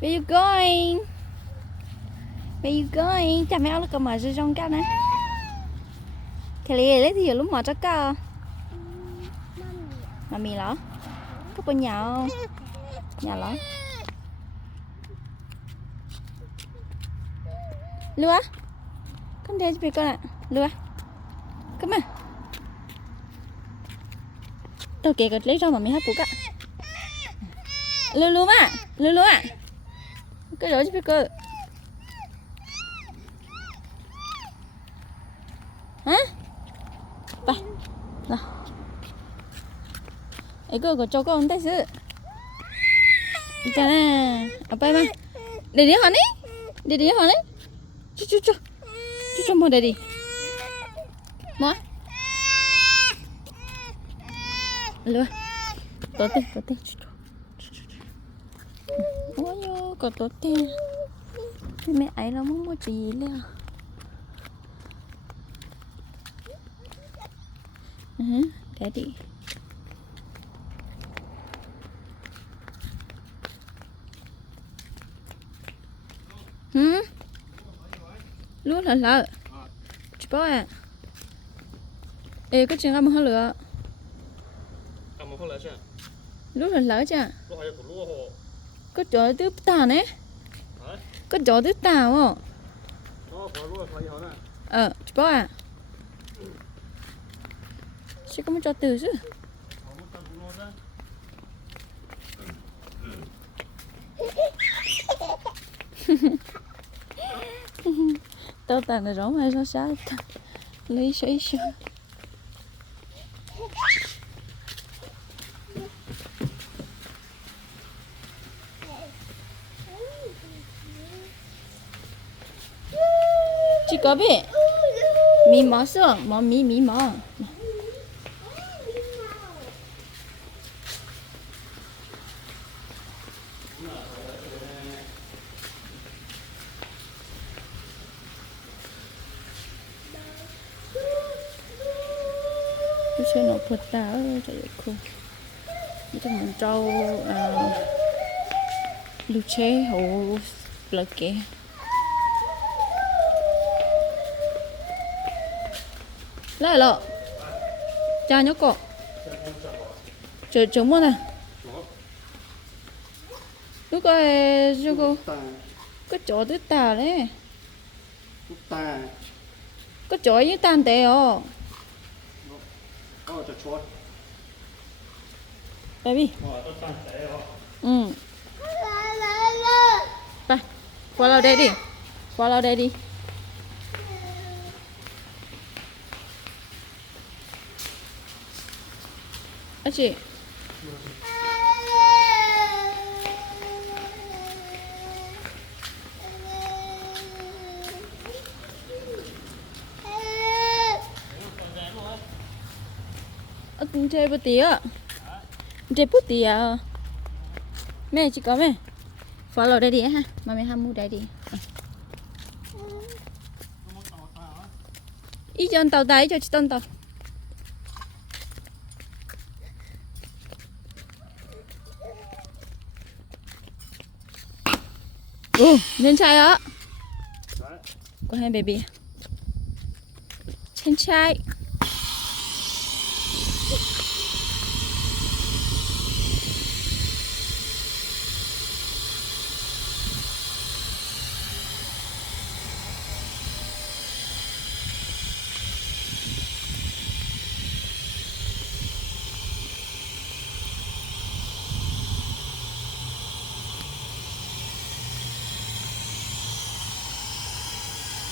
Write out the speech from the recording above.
Where you going? Where you going? Chả mẹ nó cầm ở trong cái này. Cái này lấy thì lúc mà chắc cả. Mami đó. Có bao nhiêu? Nhà đó. Lúa. Come there cho con ạ. Lúa. Come on. Tao kể cái lấy rau mà mày hấp bụng ạ. Lúa mà. Lúa ạ. Cái đó cho con. Hả?ไปนะไอ้ก็ก็cho con tay sự chà ở bay mà để đi hả đấy để đi hả đấy chú mua để đi mua luôn tốt tê ôi yo có tốt tê mẹ ấy nó muốn mua gì liền Daddy. Lúa lợ. Chị bó à. Ê, có chuyện ăn hả lựa? Lúa lợ chứ. Có chỗ tứ tà nè. Có chỗ tứ tà không? Chị bó à. Chị có muốn cho từ chứ? Tao tàn là rõ mà sao lấy sấy sao? Chị có biết? Mì mỏ xương, mỏ mì mỏ. Cái nó phật đá chạy khô trong mình trâu lưu chế hồ lợn kẹ lại lọ cha nhóc cọ chờ chống mua này lúc coi cho cô có chỗ tứ tà đấy có chỗ với tan tệ ồ baby.ไป follow daddy. Follow daddy. À chị. Chơi bút tía. Chơi bút tía. Mẹ chị có mẹ. Follow daddy ha. Mà mẹ ham mua daddy. Ý cho tàu tay cho chị tân tàu. Lên trai đó. Có hai baby. Trên trai.